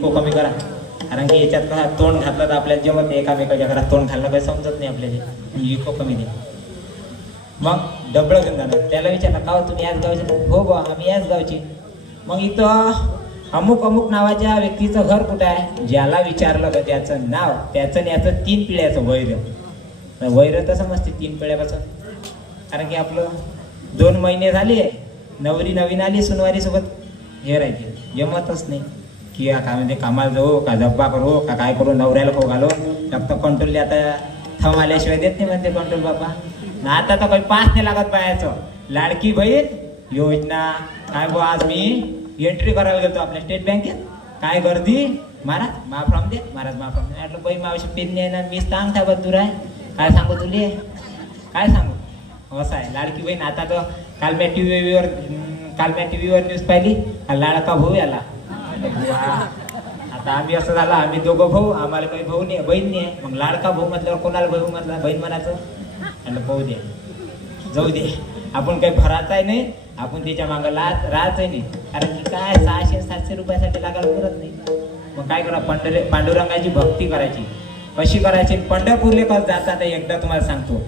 Eco कमी करा. कारण की याच्यात कसा तोंड घातलं तर आपल्याला जमत नाही एकामेकाच्या घरात तोंड घालणं काही समजत नाही आपल्याला. इको कमी नाही मग डबळ घेऊन जाणार. त्याला विचारलं का तुम्ही याच गावचे? हो बा आम्ही याच गावचे. मग इथं अमुक अमुक नावाच्या व्यक्तीचं घर कुठं आहे? ज्याला विचारलं का त्याचं नाव त्याचं आणि याचं तीन पिढ्याचं वैर. वैर तर समजते तीन पिढ्यापासून कारण की आपलं दोन महिने झाले नवरी नवीन आली सुनवारीसोबत हे राहायचे जमतच नाही. की काय म्हणजे कामाला जाऊ का जब्बा करू का काय करू नवऱ्याला खाऊ घालू? फक्त कंट्रोल आता थम आल्याशिवाय देत नाही म्हणते कंट्रोल बाबा. ना आता तर काही पास नाही लागत पाहायचं लाडकी बहीण योजना. काय बुवा आज मी एंट्री करायला गेलो आपल्या स्टेट बँकेत काय गर्दी? महाराज माफराम दे. महाराज माफराम दे. म्हटलं बाई मावशी पेन नाही ना मी सांग त्या बद्दूर आहे काय सांगू तुले? काय सांगू? असं आहे. लाडकी बहीण आता तर काल मी टी व्हीवर काल मी टी व्हीवर न्यूज पाहिली. लाडका भाऊ याला. आता आम्ही असं झालं आम्ही दोघं भाऊ आम्हाला काही भाऊ नाही बहीण नाही. मग लाडका भाऊ म्हटल्यावर कोणाला भाऊ म्हटला? बहीण म्हणायचं आणि भाऊ दे जाऊ दे. आपण काही भरायचं आहे नाही आपण त्याच्या मागं लाच राहायचंय नाही. कारण की काय सहाशे सातशे रुपयासाठी लागायला पुरत नाही. मग काय करा पंढरे पांडुरंगाची भक्ती करायची. कशी करायची? पंढरपूरले कसं जातात एकदा तुम्हाला सांगतो.